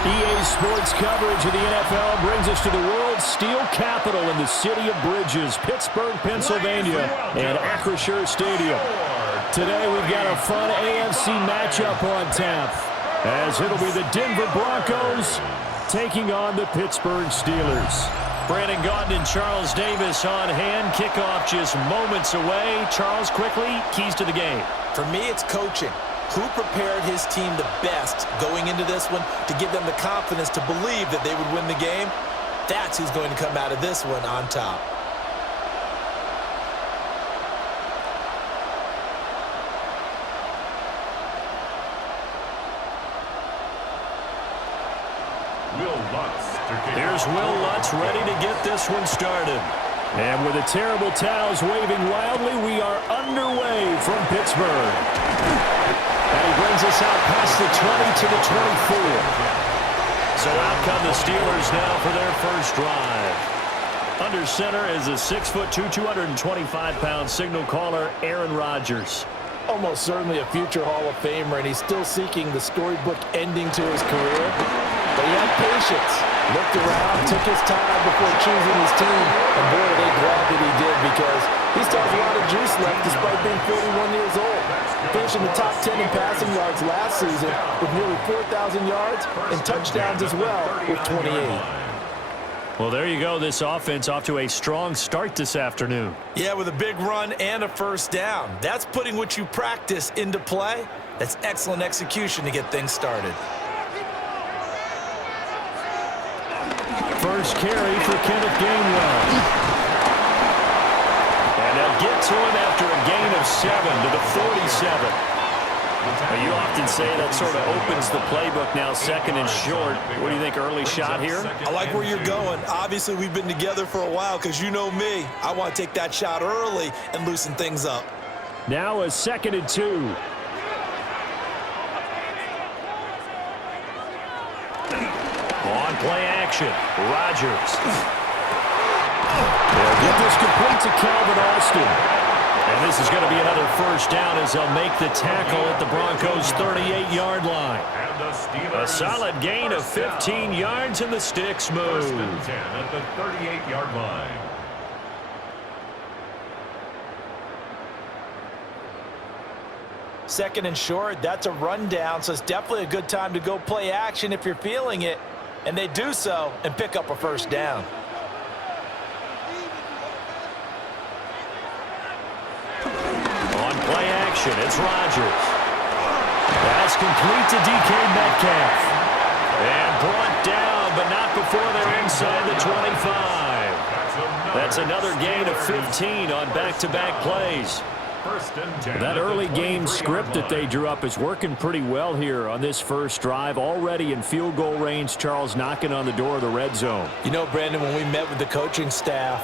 EA Sports coverage of the NFL brings us to the world's steel capital in the city of Bridges, Pittsburgh, Pennsylvania, and Acrisure Stadium. Today we've got a fun AFC matchup on tap, as it'll be the Denver Broncos taking on the Pittsburgh Steelers. Brandon Gaudin and Charles Davis on hand. Kickoff just moments away. Charles, quickly, keys to the game. For me, it's coaching. Who prepared his team the best going into this one to give them the confidence to believe that they would win the game? That's who's going to come out of this one on top. Here's Will Lutz ready to get this one started. And with the terrible towels waving wildly, we are underway from Pittsburgh. And he brings us out past the 20 to the 24. So out come the Steelers now for their first drive. Under center is a 6'2", 225-pound signal caller, Aaron Rodgers. Almost certainly a future Hall of Famer, and he's still seeking the storybook ending to his career. But he had patience, looked around, took his time before choosing his team. And boy, are they glad that he did, because he still has a lot of juice left despite being 41 years old. Finishing the top 10 in passing yards last season with nearly 4,000 yards and touchdowns as well with 28. Well, there you go. This offense off to a strong start this afternoon. Yeah, with a big run and a first down. That's putting what you practice into play. That's excellent execution to get things started. First carry for Kenneth Gainwell. And they'll get to him after a gain of 7 to the 47. Now, you often say that sort of opens the playbook now, second and short. What do you think, early shot here? I like where you're going. Obviously, we've been together for a while because you know me. I want to take that shot early and loosen things up. Now a 2nd and 2. On play action, Rodgers. They'll get this complete to Calvin Austin. And this is going to be another first down as they'll make the tackle at the Broncos' 38-yard line. A solid gain of 15 yards, and the sticks move. First and 10 at the 38-yard line. Second and short, that's a rundown, so it's definitely a good time to go play action if you're feeling it. And they do so and pick up a first down. On play action, it's Rodgers. That's complete to DK Metcalf. And brought down, but not before they're inside the 25. That's another gain of 15 on back-to-back plays. That early game script that they drew up is working pretty well here on this first drive. Already in field goal range, Charles knocking on the door of the red zone. You know, Brandon, when we met with the coaching staff,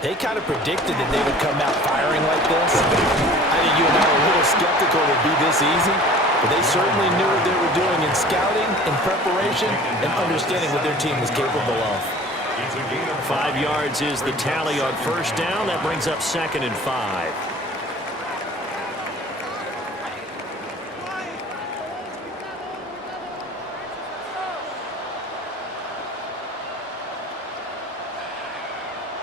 they kind of predicted that they would come out firing like this. I think you and I were a little skeptical it would be this easy, but they certainly knew what they were doing in scouting, in preparation, and understanding what their team was capable of. 5 yards is the tally on first down. That brings up 2nd and 5.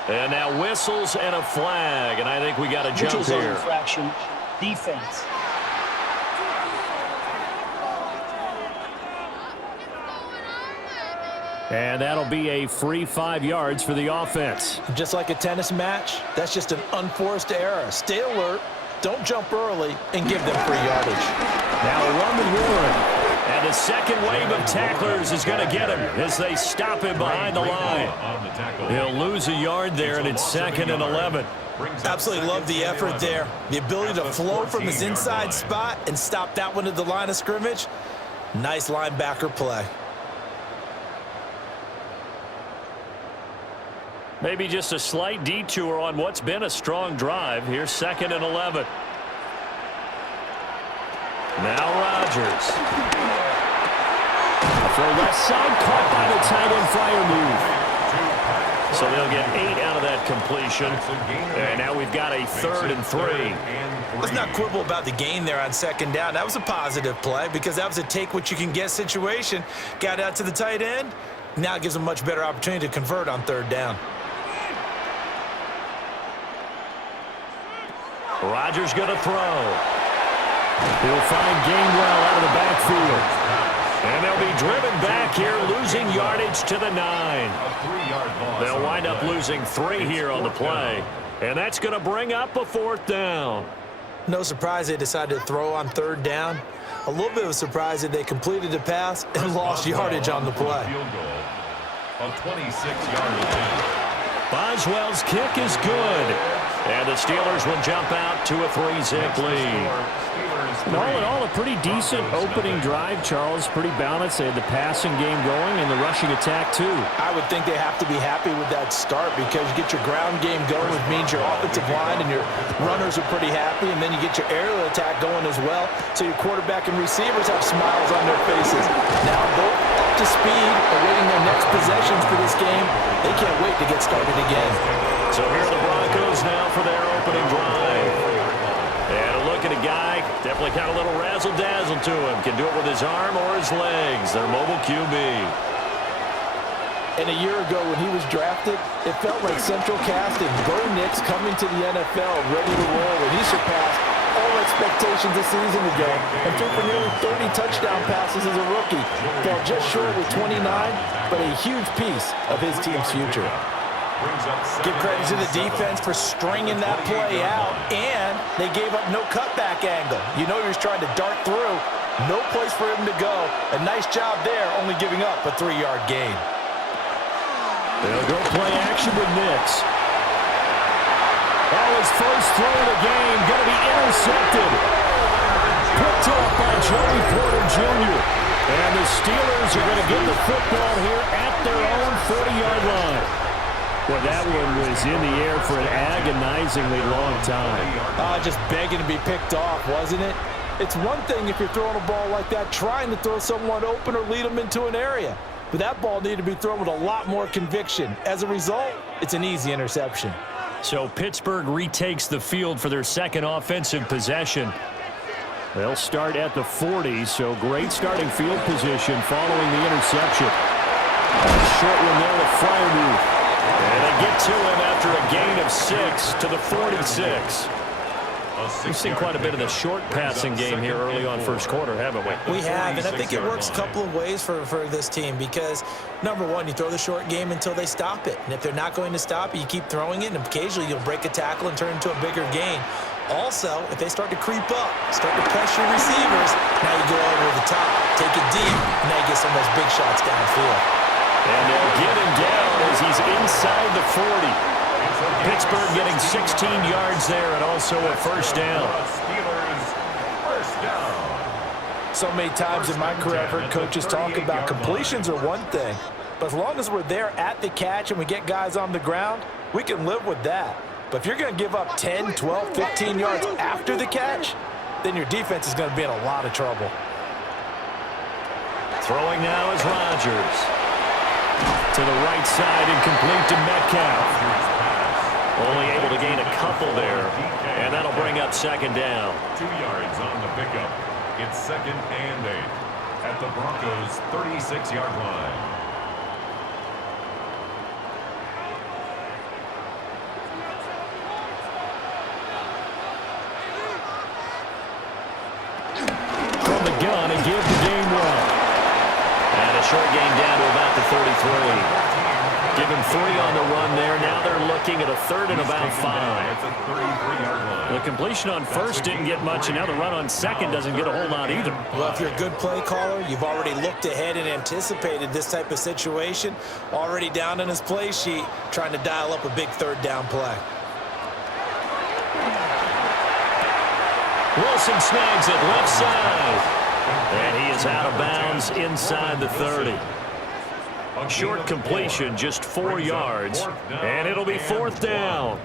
And now whistles and a flag, and I think we got a jump here. Infraction, defense. And that'll be a free 5 yards for the offense. Just like a tennis match, that's just an unforced error. Stay alert, don't jump early, and give them free yardage. Now a run to Warren. And the second wave of tacklers is going to get him as they stop him behind the line. He'll lose a yard there, and it's 2nd and 11. Absolutely love the effort there. The ability to flow from his inside spot and stop that one at the line of scrimmage. Nice linebacker play. Maybe just a slight detour on what's been a strong drive. Here's 2nd and 11. Now Rodgers. For left side, caught by the tight end flyer move. So they'll get 8 out of that completion. And now we've got a 3rd and 3. Let's not quibble about the gain there on 2nd down. That was a positive play because that was a take-what-you-can-get situation. Got out to the tight end. Now it gives them a much better opportunity to convert on 3rd down. Rodgers going to throw. He'll find Gainwell out of the backfield. And they'll be driven back here, losing yardage to the 9. They'll wind up losing 3 here on the play. And that's going to bring up a 4th down. No surprise they decided to throw on 3rd down. A little bit of a surprise that they completed the pass and lost yardage on the play. A 26-yard attempt. Boswell's kick is good. And the Steelers will jump out to a 3-zip lead. And all in all, a pretty decent opening drive, Charles. Pretty balanced. They had the passing game going and the rushing attack, too. I would think they have to be happy with that start because you get your ground game going, which means your offensive line and your runners are pretty happy, and then you get your aerial attack going as well, so your quarterback and receivers have smiles on their faces. Now both up to speed, awaiting their next possessions for this game. They can't wait to get started again. So here are the Broncos now for their opening drive. And a look at a guy, definitely got a little razzle-dazzle to him. Can do it with his arm or his legs. Their mobile QB. And a year ago when he was drafted, it felt like central casting. Bo Nix coming to the NFL ready to roll, and he surpassed all expectations a season ago and threw for nearly 30 touchdown passes as a rookie. Fell just short with 29, but a huge piece of his team's future. Give credit to the defense for stringing that play out, and they gave up no cutback angle. You know he was trying to dart through. No place for him to go. A nice job there, only giving up a 3-yard gain. They'll go play action with Nix. Oh, his first throw of the game going to be intercepted. Picked up by Joey Porter Jr. And the Steelers are going to get the football here at their own 40-yard line. Well, that one was in the air for an agonizingly long time. Just begging to be picked off, wasn't it? It's one thing if you're throwing a ball like that, trying to throw someone open or lead them into an area. But that ball needed to be thrown with a lot more conviction. As a result, it's an easy interception. So Pittsburgh retakes the field for their second offensive possession. They'll start at the 40, so great starting field position following the interception. Short one there with Freiermuth. And they get to him after a gain of 6 to the 46. We've seen quite a bit of the short passing game here early on first quarter, haven't we? We have, and I think it works a couple of ways for this team because, number one, you throw the short game until they stop it. And if they're not going to stop it, you keep throwing it, and occasionally you'll break a tackle and turn it into a bigger gain. Also, if they start to creep up, start to pressure receivers, now you go over the top, take it deep, and now you get some of those big shots downfield. And they'll get him down as he's inside the 40. Pittsburgh getting 16 yards there and also a first down. So many times in my career I've heard coaches talk about completions are one thing, but as long as we're there at the catch and we get guys on the ground, we can live with that. But if you're going to give up 10, 12, 15 yards after the catch, then your defense is going to be in a lot of trouble. Throwing now is Rodgers. To the right side and complete to Metcalf. Only able to gain a couple there, and that'll bring up second down. 2 yards on the pickup. It's 2nd and 8 at the Broncos' 36-yard line. From the gun and give to Gainwell. And a short gain down to about the 33. Give him 3 on the run there. Now they're looking at a 3rd and about 5. The completion on first didn't get much, and now the run on second doesn't get a whole lot either. Well, if you're a good play caller, you've already looked ahead and anticipated this type of situation. Already down on his play sheet, trying to dial up a big 3rd down play. Wilson snags it left side. And he is out of bounds inside the 30. Short completion, just 4 yards, and it'll be 4th down.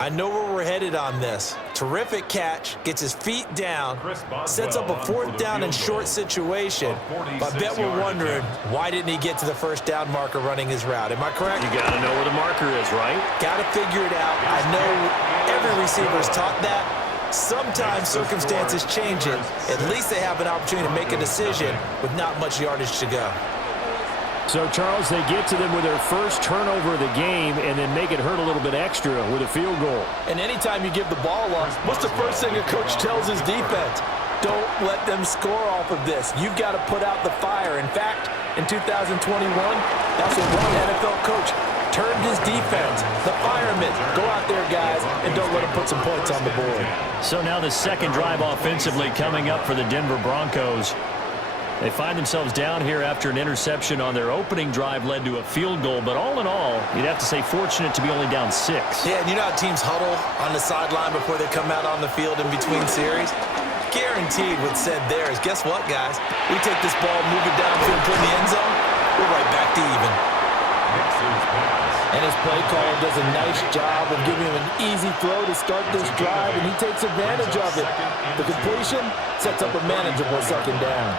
I know where we're headed on this. Terrific catch, gets his feet down, sets up a fourth down and short situation. But I bet we're wondering, why didn't he get to the first down marker running his route? Am I correct? You got to know where the marker is, right? Got to figure it out. I know every receiver's taught that. Sometimes circumstances change it. At least they have an opportunity to make a decision with not much yardage to go. So, Charles, they get to them with their first turnover of the game and then make it hurt a little bit extra with a field goal. And anytime you give the ball up, what's the first thing a coach tells his defense? Don't let them score off of this. You've got to put out the fire. In fact, in 2021, that's what one NFL coach turned his defense. The firemen. Go out there, guys, and don't let them put some points on the board. So now the second drive offensively coming up for the Denver Broncos. They find themselves down here after an interception on their opening drive led to a field goal. But all in all, you'd have to say fortunate to be only down 6. Yeah, and you know how teams huddle on the sideline before they come out on the field in between series? Guaranteed what's said there is, guess what, guys? We take this ball, move it downfield, put it in the end zone, we're right back to even. And his play caller does a nice job of giving him an easy throw to start this drive, and he takes advantage of it. The completion sets up a manageable second down.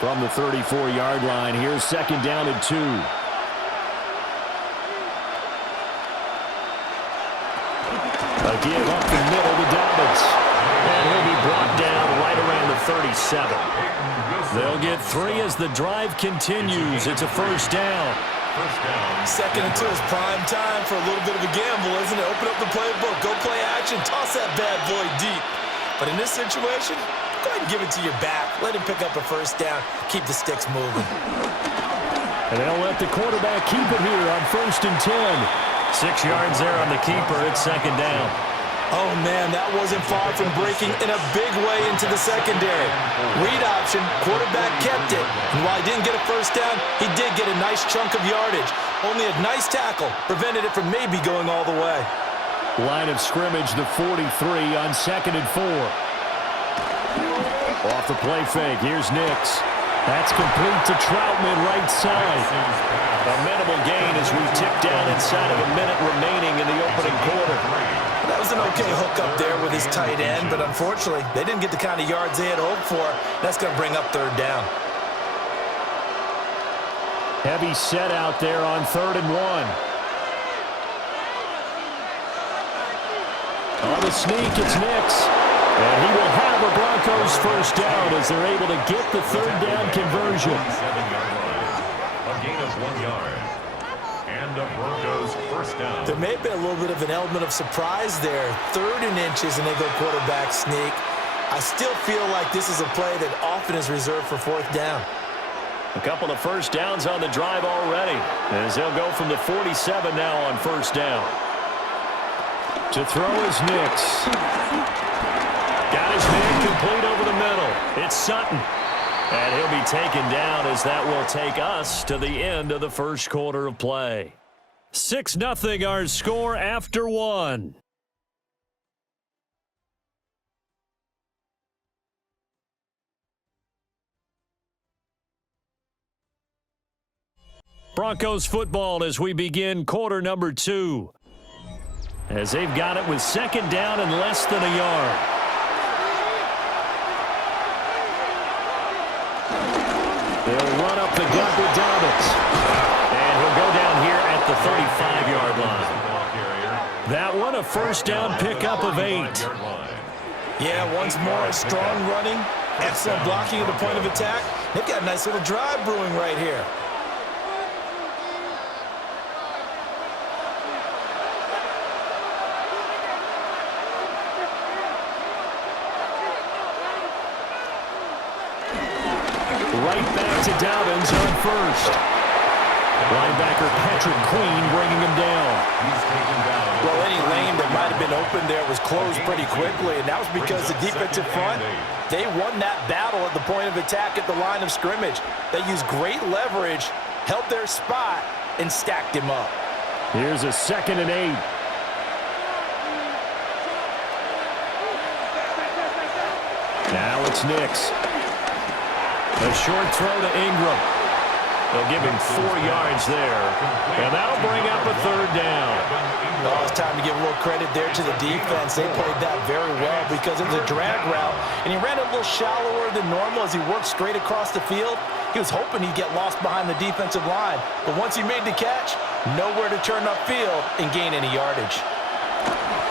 From the 34-yard line, here's second down and 2. A give up the middle to Dobbins. And he'll be brought down right around the 37. They'll get 3 as the drive continues. It's a first down. Second and 2 is prime time for a little bit of a gamble, isn't it? Open up the playbook, go play action, toss that bad boy deep. But in this situation, go ahead and give it to your back. Let him pick up a first down. Keep the sticks moving. And they'll let the quarterback keep it here on 1st and 10. 6 yards there on the keeper. It's second down. Oh, man, that wasn't far from breaking in a big way into the secondary. Read option, quarterback kept it. And while he didn't get a first down, he did get a nice chunk of yardage. Only a nice tackle prevented it from maybe going all the way. Line of scrimmage, the 43 on 2nd and 4. Off the play fake, here's Nix. That's complete to Troutman, right side. A minimal gain as we tip down inside of a minute remaining in the opening quarter. That was an okay hook up there with his tight end, but unfortunately, they didn't get the kind of yards they had hoped for. That's going to bring up 3rd down. Heavy set out there on 3rd and 1. On the sneak, it's Nix. And he will have a Broncos first down as they're able to get the 3rd down conversion. 7-yard line. A gain of 1 yard. And the Broncos first down. There may have been a little bit of an element of surprise there. 3rd and inches, and they go quarterback sneak. I still feel like this is a play that often is reserved for 4th down. A couple of first downs on the drive already, as they'll go from the 47 now on 1st down. To throw is Nix. Got his man complete over the middle. It's Sutton. And he'll be taken down as that will take us to the end of the first quarter of play. 6-0 our score after 1. Broncos football as we begin quarter number 2. As they've got it with second down and less than a yard. They'll run up the gut with Dobbins. And he'll go down here at the 35-yard line. That one a first down pickup of 8. Yeah, once more, strong running, excellent blocking at the point of attack. They've got a nice little drive brewing right here. Right back to Dobbins on first. Linebacker Patrick Queen bringing him down. Well, any lane that might have been open there was closed pretty quickly, and that was because the defensive front, they won that battle at the point of attack at the line of scrimmage. They used great leverage, held their spot, and stacked him up. Here's a 2nd and 8. Now it's Nix. A short throw to Ingram. They'll give him 4 yards there, and that'll bring up a third down. Oh, it's time to give a little credit there to the defense. They played that very well because it was a drag route, and he ran a little shallower than normal as he worked straight across the field. He was hoping he'd get lost behind the defensive line, but once he made the catch, nowhere to turn upfield and gain any yardage.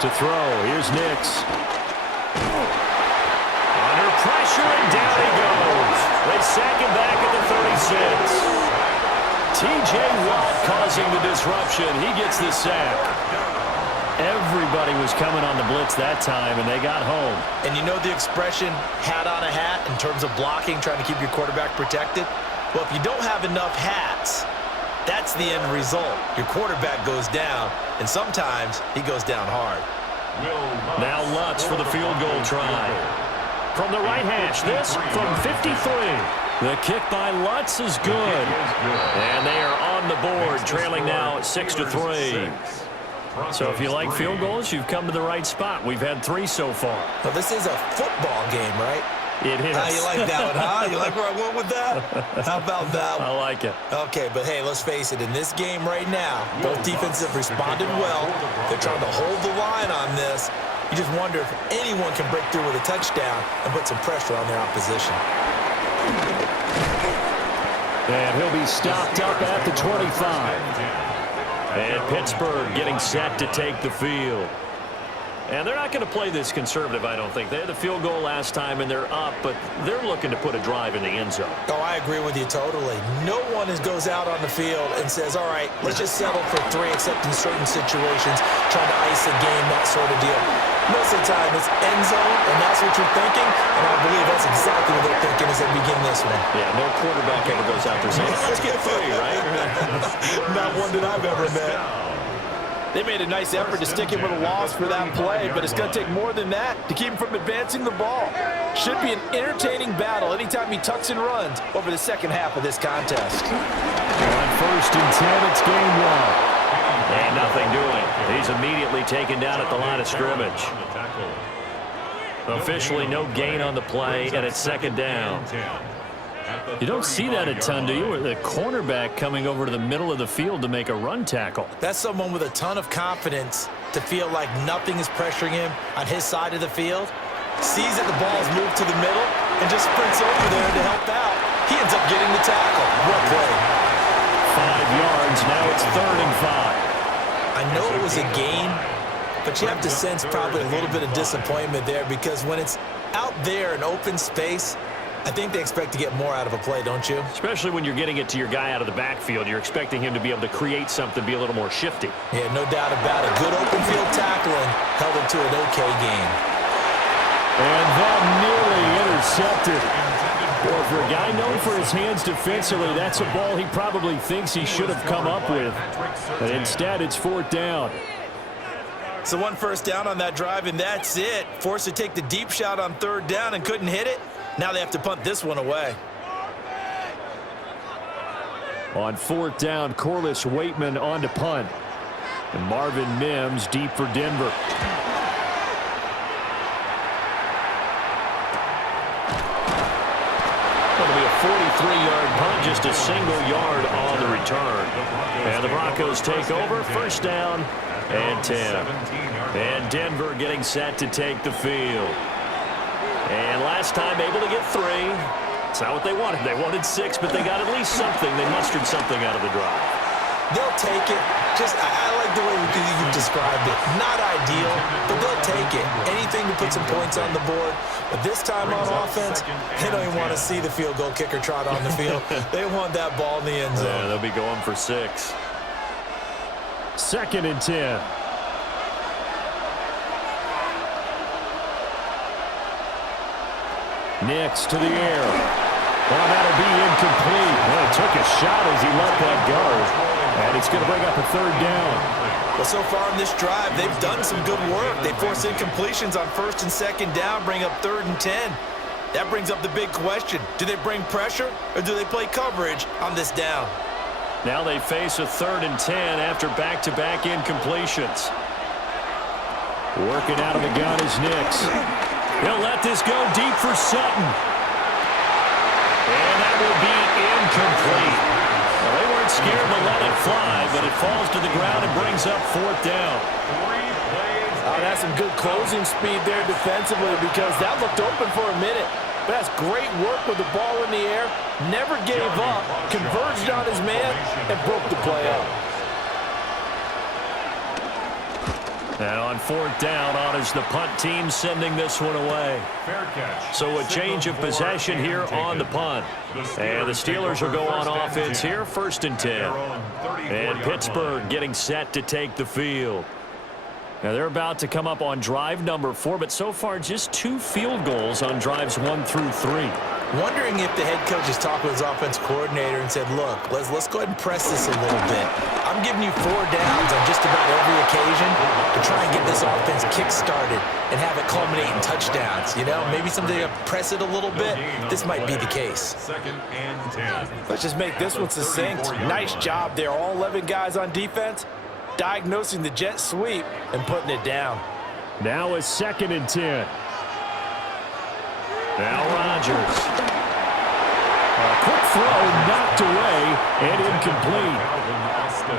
To throw, here's Nix. Under pressure, and down he goes. They sack him back at the 36. T.J. Watt causing the disruption. He gets the sack. Everybody was coming on the blitz that time, and they got home. And you know the expression, hat on a hat, in terms of blocking, trying to keep your quarterback protected? Well, if you don't have enough hats, that's the end result. Your quarterback goes down, and sometimes he goes down hard. Now Lutz for the field goal try. From the right hash, this from 53. The kick by Lutz is good. And they are on the board, trailing now 6-3. So if you like field goals, you've come to the right spot. We've had 3 so far. Well, this is a football game, right? It is. You like that one, huh? You like where I went with that? How about that one? I like it. Okay, but hey, let's face it. In this game right now, both defenses have responded well. They're trying to hold the line on this. You just wonder if anyone can break through with a touchdown and put some pressure on their opposition. And he'll be stopped up at the 25. And Pittsburgh getting set to take the field. And they're not going to play this conservative, I don't think. They had the field goal last time, and they're up, but they're looking to put a drive in the end zone. Oh, I agree with you totally. No one goes out on the field and says, all right, let's just settle for 3, except in certain situations, trying to ice a game, that sort of deal. Most of the time, it's end zone, and that's what you're thinking, and I believe that's exactly what they're thinking as they begin this one. Yeah, no quarterback ever goes out there saying, let's get 3, right? Not one that I've ever met. They made a nice effort to stick him with a loss for that play, but it's going to take more than that to keep him from advancing the ball. Should be an entertaining battle anytime he tucks and runs over the second half of this contest. On 1st and 10, it's game 1. And nothing doing. He's immediately taken down at the line of scrimmage. Officially no gain on the play, and it's 2nd down. You don't see that a ton, do you? The cornerback coming over to the middle of the field to make a run tackle. That's someone with a ton of confidence to feel like nothing is pressuring him on his side of the field. Sees that the ball's moved to the middle and just sprints over there to help out. He ends up getting the tackle. What play? 5 yards. Now it's 3rd and 5. I know it was a gain, but you have to sense probably a little bit of disappointment there because when it's out there in open space, I think they expect to get more out of a play, don't you? Especially when you're getting it to your guy out of the backfield. You're expecting him to be able to create something, be a little more shifty. Yeah, no doubt about it. Good open field tackling held him to an okay game. And that nearly intercepted. Well, for a guy known for his hands defensively, that's a ball he probably thinks he should have come up with. But instead, it's 4th down. So 1 first down on that drive, and that's it. Forced to take the deep shot on 3rd down and couldn't hit it. Now they have to punt this one away. On 4th down, Corliss Waitman on to punt. And Marvin Mims deep for Denver. Going to be a 43-yard punt, just a single yard on the return. And the Broncos take over, 1st down and 10. And Denver getting set to take the field. And last time able to get 3. It's not what they wanted. They wanted 6, but they got at least something. They mustered something out of the drive. They'll take it. I like the way you described it. Not ideal, but they'll take it. Anything to put some points on the board. But this time on offense, they don't even want to see the field goal kicker trot on the field. They want that ball in the end zone. Yeah, they'll be going for 6. 2nd and 10. Nix to the air. Well, that'll be incomplete. Well, he took a shot as he let that go. And it's going to bring up a 3rd down. Well, so far in this drive, they've done some good work. They force incompletions on 1st and 2nd down, bring up 3rd and 10. That brings up the big question. Do they bring pressure or do they play coverage on this down? Now they face a 3rd and 10 after back-to-back incompletions. Working out of the gun is Nix. He'll let this go deep for Sutton. And that will be incomplete. scared to let it fly, but it falls to the ground and brings up 4th down. Oh, that's some good closing speed there defensively because that looked open for a minute. But that's great work with the ball in the air. Never gave up, converged on his man, and broke the play up. And on 4th down, on is the punt team sending this one away. Fair catch. So a change of possession here on the punt. And the Steelers will go on offense here, 1st and 10. And Pittsburgh getting set to take the field. Now they're about to come up on drive number 4, but so far just 2 field goals on drives 1 through 3. Wondering if the head coach has talked with his offense coordinator and said, look, let's go ahead and press this a little bit. I'm giving you 4 downs on just about every occasion to try and get this offense kick-started and have it culminate in touchdowns. You know, maybe someday to press it a little bit. This might be the case. 2nd and 10. Let's just make this one succinct. Nice job there. All 11 guys on defense diagnosing the jet sweep and putting it down. Now a 2nd and 10. Now Rodgers. A quick throw knocked away and incomplete.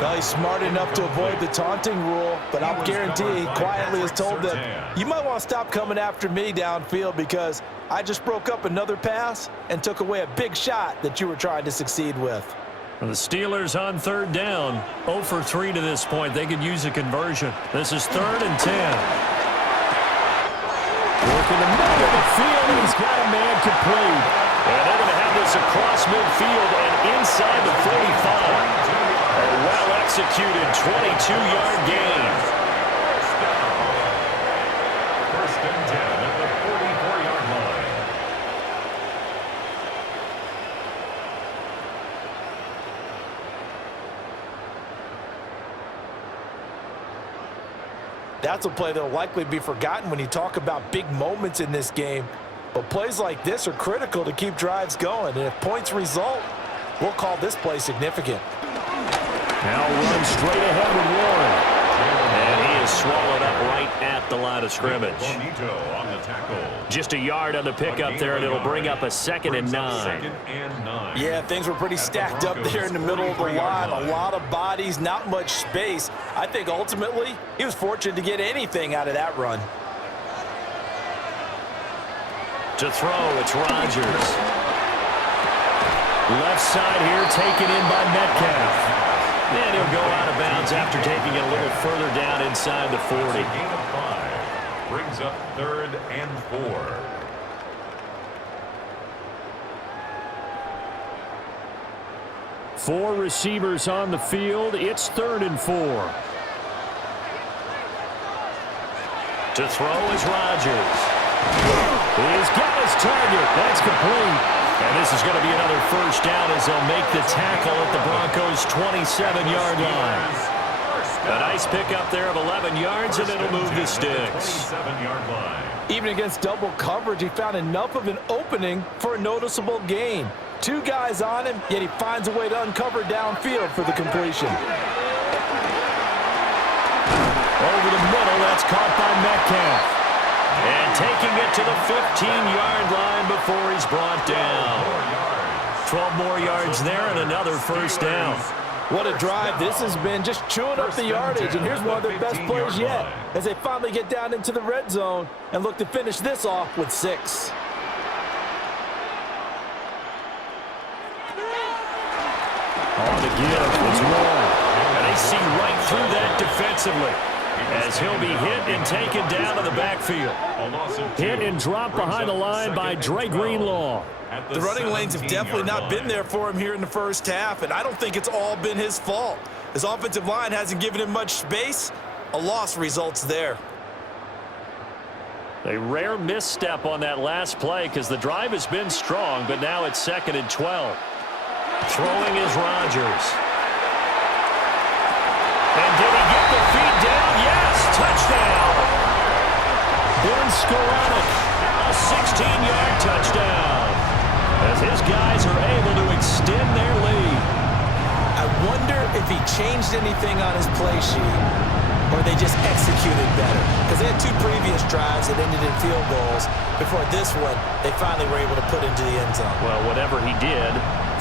Well, he's smart enough to avoid the taunting rule, but I'll guarantee he quietly has told them, you might want to stop coming after me downfield because I just broke up another pass and took away a big shot that you were trying to succeed with. The Steelers on 3rd down. 0 for 3 to this point. They could use a conversion. This is 3rd and 10. Working the middle of the field. He's got a man complete. And they're going to have this across midfield and inside the 45. A well-executed 22-yard gain. 1st and 10 at the 44-yard line. That's a play that will likely be forgotten when you talk about big moments in this game. But plays like this are critical to keep drives going. And if points result, we'll call this play significant. Now run straight ahead with Warren. And he is swallowed up right at the line of scrimmage. On the tackle. Just a yard on the pickup there, and it'll bring up a 2nd and 9. 2nd and 9. Yeah, things were pretty stacked up there in the middle of the line. A lot of bodies, not much space. I think ultimately he was fortunate to get anything out of that run. To throw, it's Rodgers. Left side here, taken in by Metcalf. And he'll go out of bounds after taking it a little further down inside the 40. Gain of 5. Brings up 3rd and 4. Four receivers on the field. It's 3rd and 4. To throw is Rodgers. He's got his target. That's complete. And this is going to be another 1st down as they'll make the tackle at the Broncos' 27-yard line. A nice pickup there of 11 yards, and it'll move the sticks. 27-yard line. Even against double coverage, he found enough of an opening for a noticeable gain. 2 guys on him, yet he finds a way to uncover downfield for the completion. Over the middle, that's caught by Metcalf. And taking it to the 15-yard line before he's brought down. 12 more yards there and another 1st down. What a drive this has been, just chewing up the yardage. And here's one of their best plays yet as they finally get down into the red zone and look to finish this off with 6. On the give, it's Warren. And they see right through that defensively as he'll be hit and taken down to the backfield. Hit and dropped behind the line by Dre Greenlaw. The running lanes have definitely not been there for him here in the first half, and I don't think it's all been his fault. His offensive line hasn't given him much space. A loss results there. A rare misstep on that last play because the drive has been strong, but now it's 2nd and 12. Throwing is Rodgers. And did he get the feet down? Yes, touchdown. Ben Skoranek, a 16-yard touchdown. As his guys are able to extend their lead. I wonder if he changed anything on his play sheet. or they just executed better? Because they had 2 previous drives that ended in field goals. Before this one, they finally were able to put into the end zone. Well, whatever he did,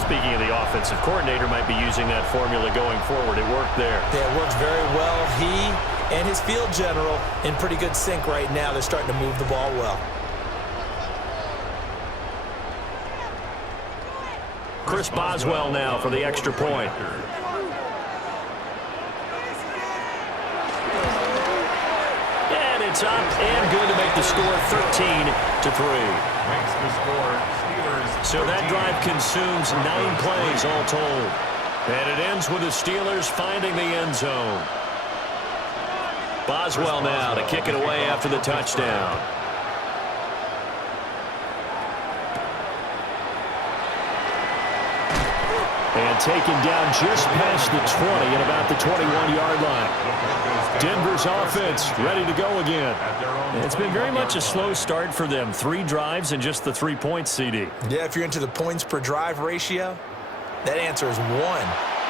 speaking of the offensive coordinator, might be using that formula going forward. It worked there. Yeah, it worked very well. He and his field general in pretty good sync right now. They're starting to move the ball well. Chris Boswell now for the extra point. And it's up and good to make the score 13-3. Makes the score Steelers. So that drive consumes 9 plays all told. And it ends with the Steelers finding the end zone. Boswell now to kick it away after the touchdown. And taken down just past the 20 at about the 21-yard line. Denver's offense ready to go again. It's been very much a slow start for them. 3 drives and just the 3 points, CD. Yeah, if you're into the points per drive ratio, that answer is 1.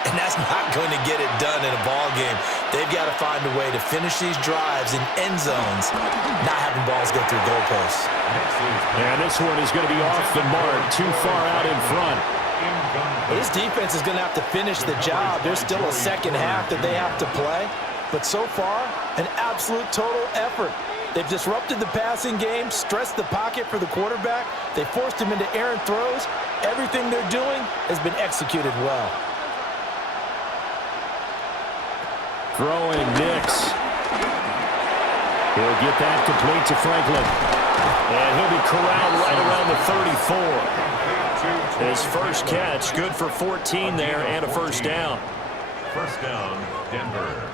And that's not going to get it done in a ball game. They've got to find a way to finish these drives in end zones, not having balls go through goalposts. And this one is going to be off the mark, too far out in front. This defense is going to have to finish the job. There's still a second half that they have to play. But so far, an absolute total effort. They've disrupted the passing game, stressed the pocket for the quarterback. They forced him into errant throws. Everything they're doing has been executed well. Throwing Nix. He'll get that complete to Franklin. And he'll be corralled right around the 34. His first catch, good for 14 there and a first down. First down, Denver.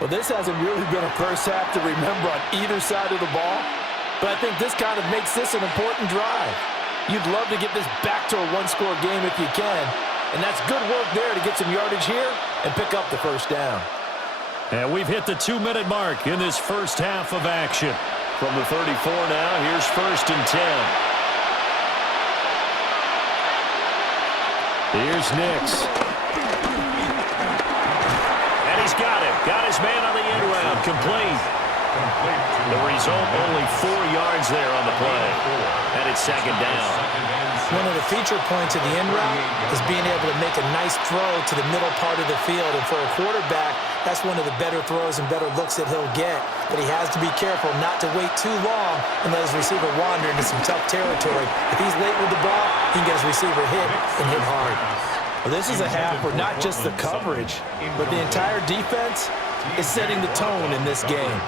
Well, this hasn't really been a first half to remember on either side of the ball, but I think this kind of makes this an important drive. You'd love to get this back to a one-score game if you can, and that's good work there to get some yardage here and pick up the first down. And we've hit the 2-minute mark in this first half of action. From the 34 now, here's 1st and 10. Here's Nix. And he's got it. Got his man on the end round. Complete. The result, only 4 yards there on the play. And it's 2nd down. One of the feature points of the end route is being able to make a nice throw to the middle part of the field. And for a quarterback, that's one of the better throws and better looks that he'll get. But he has to be careful not to wait too long and let his receiver wander into some tough territory. If he's late with the ball, he can get his receiver hit and hit hard. Well, this is a half where not just the coverage, but the entire defense is setting the tone in this game.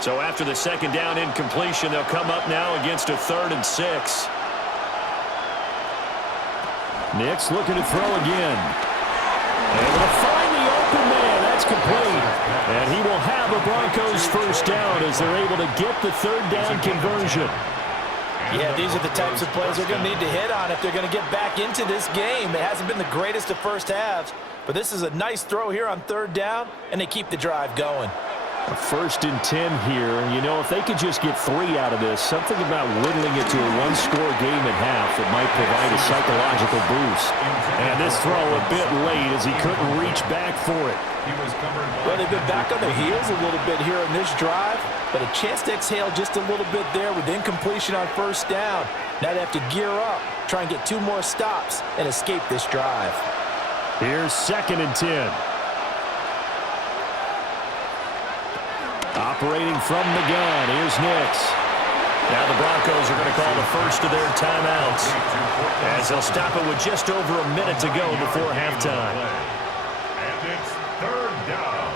So after the 2nd down incompletion, they'll come up now against a 3rd and 6. Nix looking to throw again. Able to find the open man. That's complete. And he will have a Broncos first down as they're able to get the 3rd down conversion. Yeah, these are the types of plays they're going to need to hit on if they're going to get back into this game. It hasn't been the greatest of first halves, but this is a nice throw here on 3rd down, and they keep the drive going. A 1st and 10 here. You know, if they could just get 3 out of this, something about whittling it to a one-score game at half that might provide a psychological boost. And this throw a bit late as he couldn't reach back for it. Well, they've been back on their heels a little bit here on this drive, but a chance to exhale just a little bit there with incompletion on 1st down. Now they have to gear up, try and get 2 more stops, and escape this drive. Here's 2nd and 10. Operating from the gun, here's Nix. Now the Broncos are going to call the first of their timeouts as they'll stop it with just over a minute to go before halftime. And it's 3rd down.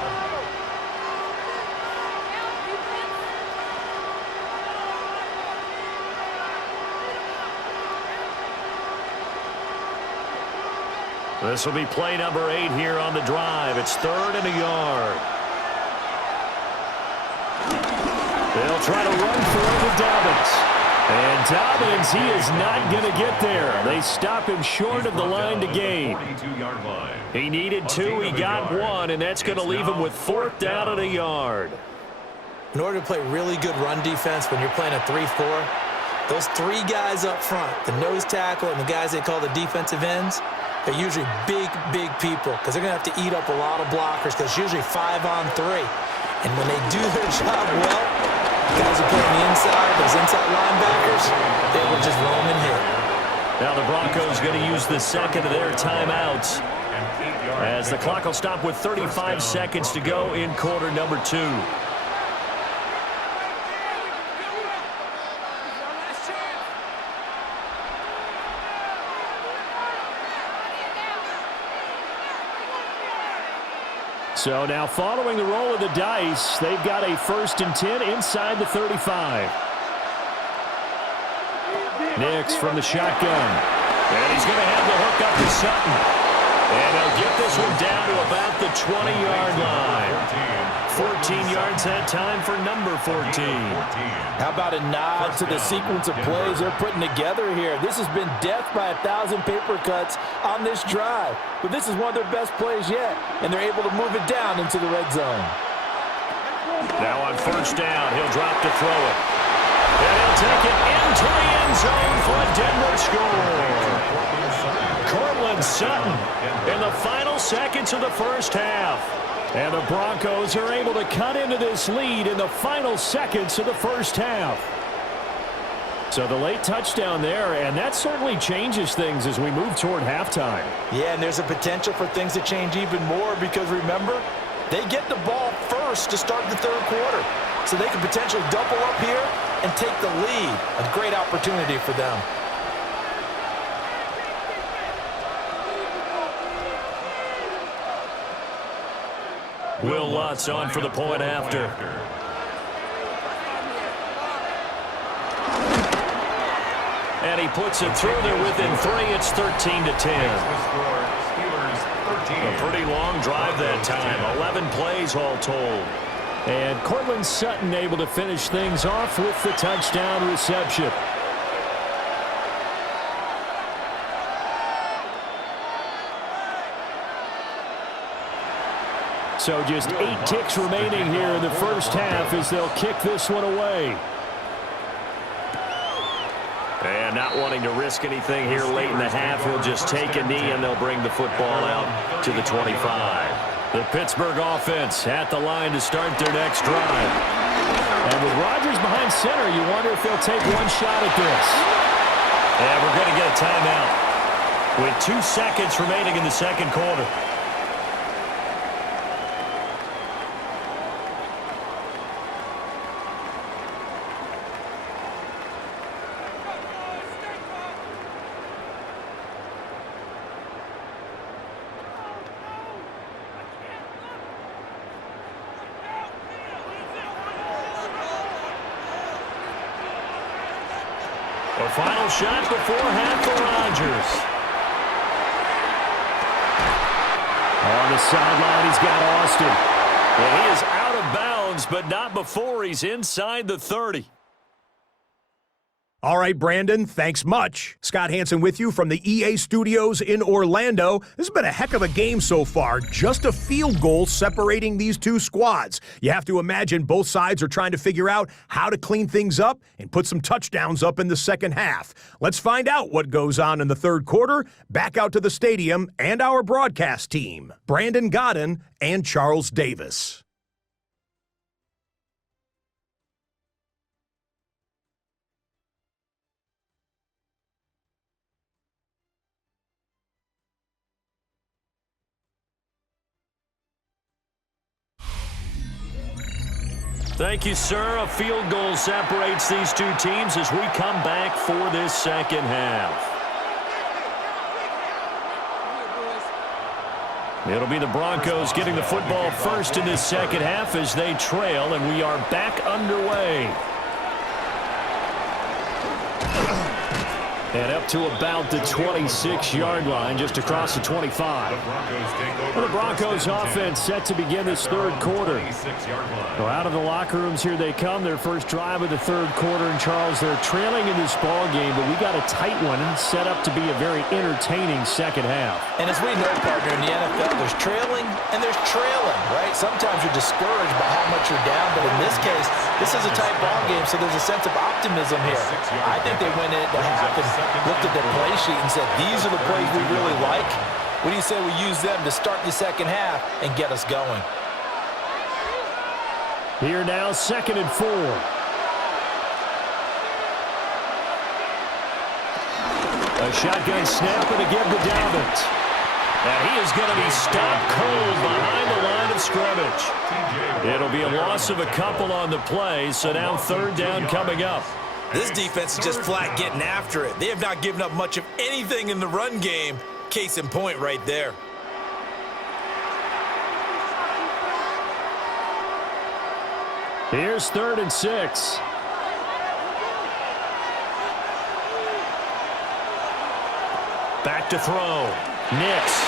This will be play number 8 here on the drive. It's 3rd and a yard. They'll try to run for it with Dobbins. And Dobbins, he is not going to get there. They stop him short of the line to gain. 42-yard line. He needed 2, he got 1, and that's going to leave him with 4th down and a yard. In order to play really good run defense when you're playing a 3-4, those 3 guys up front, the nose tackle and the guys they call the defensive ends, they're usually big, big people because they're going to have to eat up a lot of blockers because it's usually 5-on-3. And when they do their job well, guys who play on the inside, those inside linebackers, they will just roam and hit. Now the Broncos going to use the second of their timeouts as the clock will stop with 35 seconds to go in quarter number 2. So now following the roll of the dice, they've got a 1st and 10 inside the 35. Nix from the shotgun. And he's going to have the hook up to Sutton. And they'll get this one down to about the 20-yard line. 14 yards that time for number 14. How about a nod to the sequence of plays they're putting together here? This has been death by 1,000 paper cuts on this drive. But this is one of their best plays yet, and they're able to move it down into the red zone. Now on 1st down, he'll drop to throw it. And he'll take it into the end zone for a Denver score. Cortland Sutton in the final seconds of the first half. And the Broncos are able to cut into this lead in the final seconds of the first half. So the late touchdown there, and that certainly changes things as we move toward halftime. Yeah, and there's a potential for things to change even more because, remember, they get the ball first to start the 3rd quarter. So they can potentially double up here and take the lead. A great opportunity for them. Will Lutz on for the point after. And he puts it through there within 3. It's 13-10. A pretty long drive that time. 11 plays all told. And Cortland Sutton able to finish things off with the touchdown reception. So just 8 ticks remaining here in the first half as they'll kick this one away. And not wanting to risk anything here late in the half, he'll just take a knee and they'll bring the football out to the 25. The Pittsburgh offense at the line to start their next drive. And with Rodgers behind center, you wonder if they'll take one shot at this. And we're going to get a timeout with 2 seconds remaining in the second quarter. A final shot before half for Rodgers. On the sideline, he's got Austin. Well, he is out of bounds, but not before he's inside the 30. All right, Brandon, thanks much. Scott Hansen with you from the EA Studios in Orlando. This has been a heck of a game so far. Just a field goal separating these two squads. You have to imagine both sides are trying to figure out how to clean things up and put some touchdowns up in the second half. Let's find out what goes on in the third quarter. Back out to the stadium and our broadcast team, Brandon Godden and Charles Davis. Thank you, sir. A field goal separates these two teams as we come back for this second half. It'll be the Broncos getting the football first in this second half as they trail, and we are back underway. And up to about the 26-yard line, just across the 25. The Broncos offense set to begin this third quarter. Well, out of the locker rooms, here they come. Their first drive of the third quarter. And, Charles, they're trailing in this ball game, but we got a tight one set up to be a very entertaining second half. And as we know, partner, in the NFL, there's trailing and there's trailing, right? Sometimes you're discouraged by how much you're down, but in this case, this is a tight ball game, so there's a sense of optimism here. I think they went in at the half and looked at their play sheet and said, these are the plays we really like. What do you say we use them to start the second half and get us going? Here now, 2nd and 4. A shotgun snap and a give to Dobbins. And he is going to be stopped cold behind the line of scrimmage. It'll be a loss of a couple on the play, so now 3rd down coming up. This defense is just flat getting after it. They have not given up much of anything in the run game. Case in point right there. Here's 3rd and 6. Back to throw. Nix.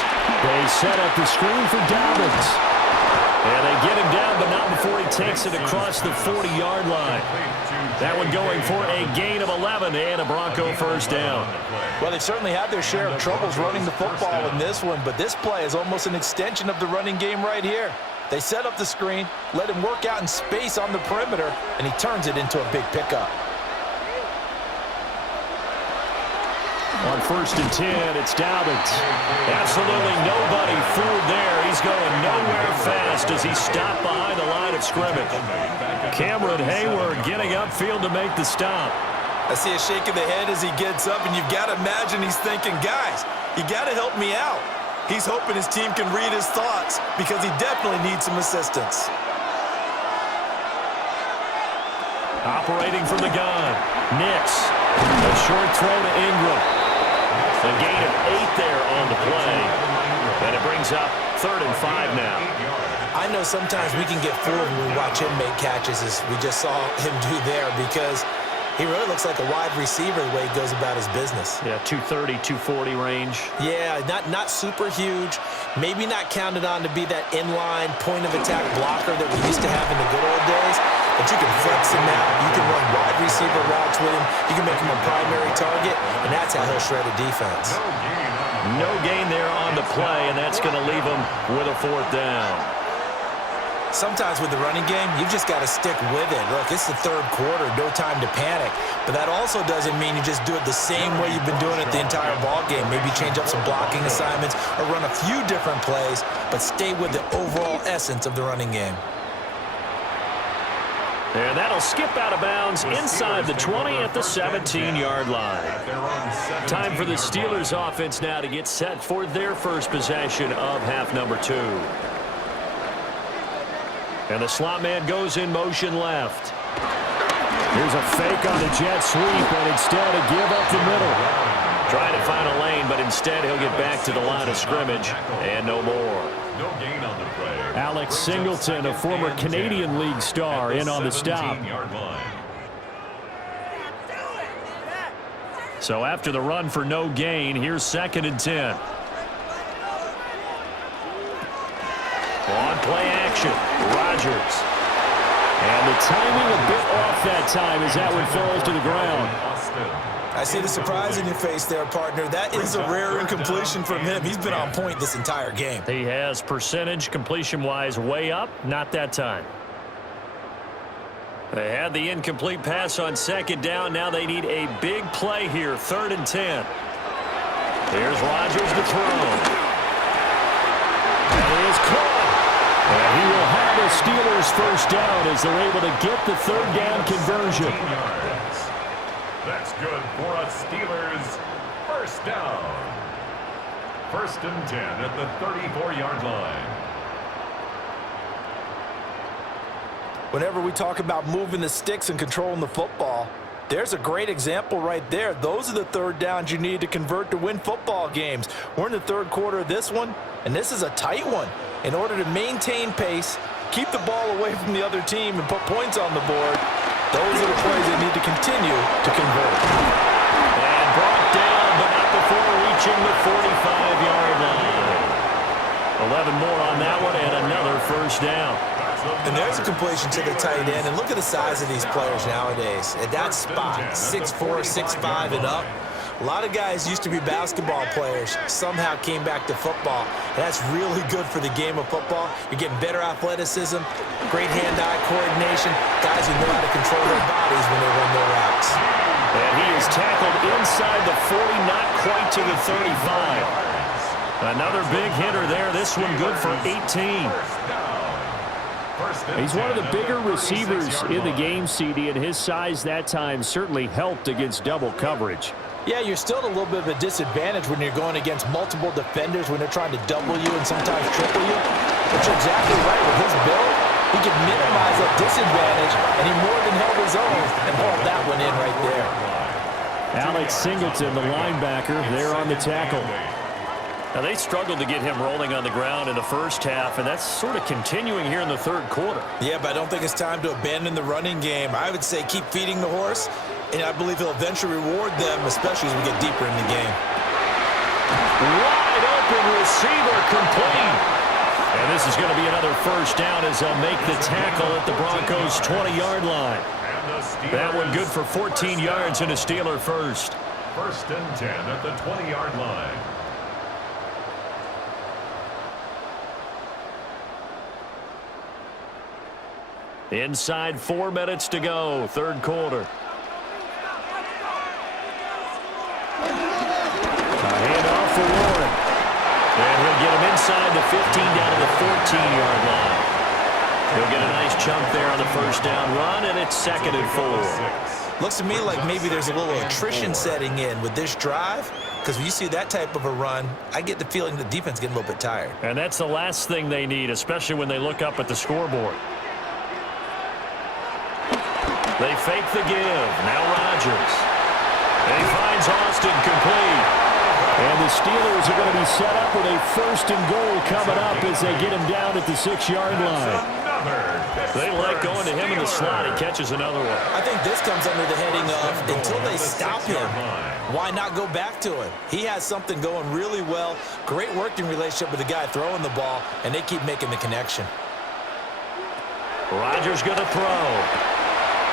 They set up the screen for Dobbins. And they get him down, but not before he takes it across the 40-yard line. That one going for a gain of 11 and a Bronco first down. Well, they've certainly had their share of troubles running the football in this one, but this play is almost an extension of the running game right here. They set up the screen, let him work out in space on the perimeter, and he turns it into a big pickup. On 1st and 10, it's Dobbins. Absolutely nobody fooled there. He's going nowhere fast as he stopped behind the line of scrimmage. Cameron Hayward getting upfield to make the stop. I see a shake of the head as he gets up, and you've got to imagine he's thinking, guys, you got to help me out. He's hoping his team can read his thoughts because he definitely needs some assistance. Operating from the gun, Nix. A short throw to Ingram. A gain of 8 there on the play. And it brings up 3rd and 5 now. I know sometimes we can get fooled when we watch him make catches, as we just saw him do there, because he really looks like a wide receiver the way he goes about his business. Yeah, 230, 240 range. Yeah, not super huge. Maybe not counted on to be that inline point-of-attack blocker that we used to have in the good old days. But you can flex him out. You can run wide receiver routes with him. You can make him a primary target, and that's how he'll shred a defense. No gain there on the play, and that's going to leave him with a 4th down. Sometimes with the running game, you've just got to stick with it. Look, it's the third quarter, no time to panic. But that also doesn't mean you just do it the same way you've been doing it the entire ball game. Maybe change up some blocking assignments or run a few different plays, but stay with the overall essence of the running game. And that'll skip out of bounds inside the 20 at the 17-yard line. Time for the Steelers offense now to get set for their first possession of half number 2. And the slot man goes in motion left. Here's a fake on the jet sweep, and instead a give up the middle. Trying to find a lane, but instead he'll get back to the line of scrimmage, and no more. No gain on the play. Alex Singleton, a former Canadian League star, in on the stop. So after the run for no gain, here's 2nd and 10. On play action, Rodgers. And the timing a bit off that time as that one falls to the ground. I see the surprise in your face there, partner. That is a rare incompletion from him. He's been on point this entire game. He has percentage completion-wise way up, not that time. They had the incomplete pass on 2nd down. Now they need a big play here, 3rd and 10. Here's Rodgers to throw. And he is caught. And he will have the Steelers first down as they're able to get the 3rd down conversion. That's good for a Steelers first down. 1st and 10 at the 34-yard line. Whenever we talk about moving the sticks and controlling the football, there's a great example right there. Those are the 3rd downs you need to convert to win football games. We're in the 3rd quarter of this one, and this is a tight one. In order to maintain pace, keep the ball away from the other team, and put points on the board, those are the plays they need to continue to convert. And brought down down. And there's a completion to the tight end. And look at the size of these players nowadays. At that spot, 6'4", 6'5", and up. A lot of guys used to be basketball players, somehow came back to football. And that's really good for the game of football. You're getting better athleticism, great hand-eye coordination, guys who know how to control their bodies when they run their routes. And he is tackled inside the 40, not quite to the 35. Another big hitter there. This one good for 18. He's one of the bigger receivers in the game, CD, and his size that time certainly helped against double coverage. Yeah, you're still at a little bit of a disadvantage when you're going against multiple defenders when they're trying to double you and sometimes triple you. But you're exactly right. With his build, he can minimize that disadvantage, and he more than held his own and hauled that one in right there. Alex Singleton, the linebacker, there on the tackle. Now, they struggled to get him rolling on the ground in the first half, and that's sort of continuing here in the third quarter. Yeah, but I don't think it's time to abandon the running game. I would say keep feeding the horse, and I believe he'll eventually reward them, especially as we get deeper in the game. Wide open receiver complete. And this is going to be another first down as they'll make the tackle at the Broncos' 20-yard line. That one good for 14 yards and a Steeler first. First and 10 at the 20-yard line. Inside 4 minutes to go, third quarter. A handoff for Warren. And he'll get him inside the 15 down to the 14-yard line. He'll get a nice chunk there on the first down run, and it's 2nd and 4. Looks to me like maybe there's a little attrition setting in with this drive, because when you see that type of a run, I get the feeling the defense is getting a little bit tired. And that's the last thing they need, especially when they look up at the scoreboard. They fake the give. Now Rodgers. And he finds Austin complete. And the Steelers are going to be set up with a 1st and goal coming up as they get him down at the 6-yard line. They like going to him in the slot. He catches another one. I think this comes under the heading of until they stop him, why not go back to him? He has something going really well. Great working relationship with the guy throwing the ball, and they keep making the connection. Rodgers going to throw.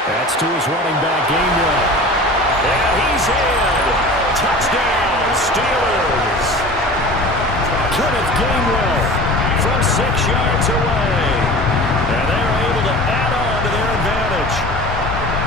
That's to his running back, Gainwell. And he's in. Touchdown, Steelers. Kenneth Gainwell from 6 yards away. And they're able to add on to their advantage.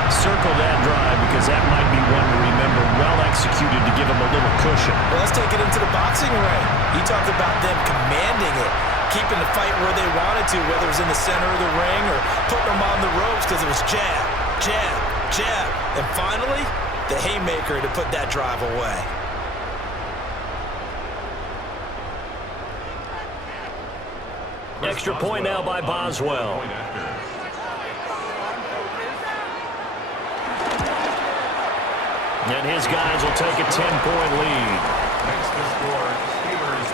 Circle that drive because that might be one to remember. Well executed to give them a little cushion. Well, let's take it into the boxing ring. You talked about them commanding it, keeping the fight where they wanted to, whether it was in the center of the ring or putting them on the ropes because it was jab, jab, jab. And finally, the haymaker to put that drive away. Extra point now by Boswell. And his guys will take a 10-point lead.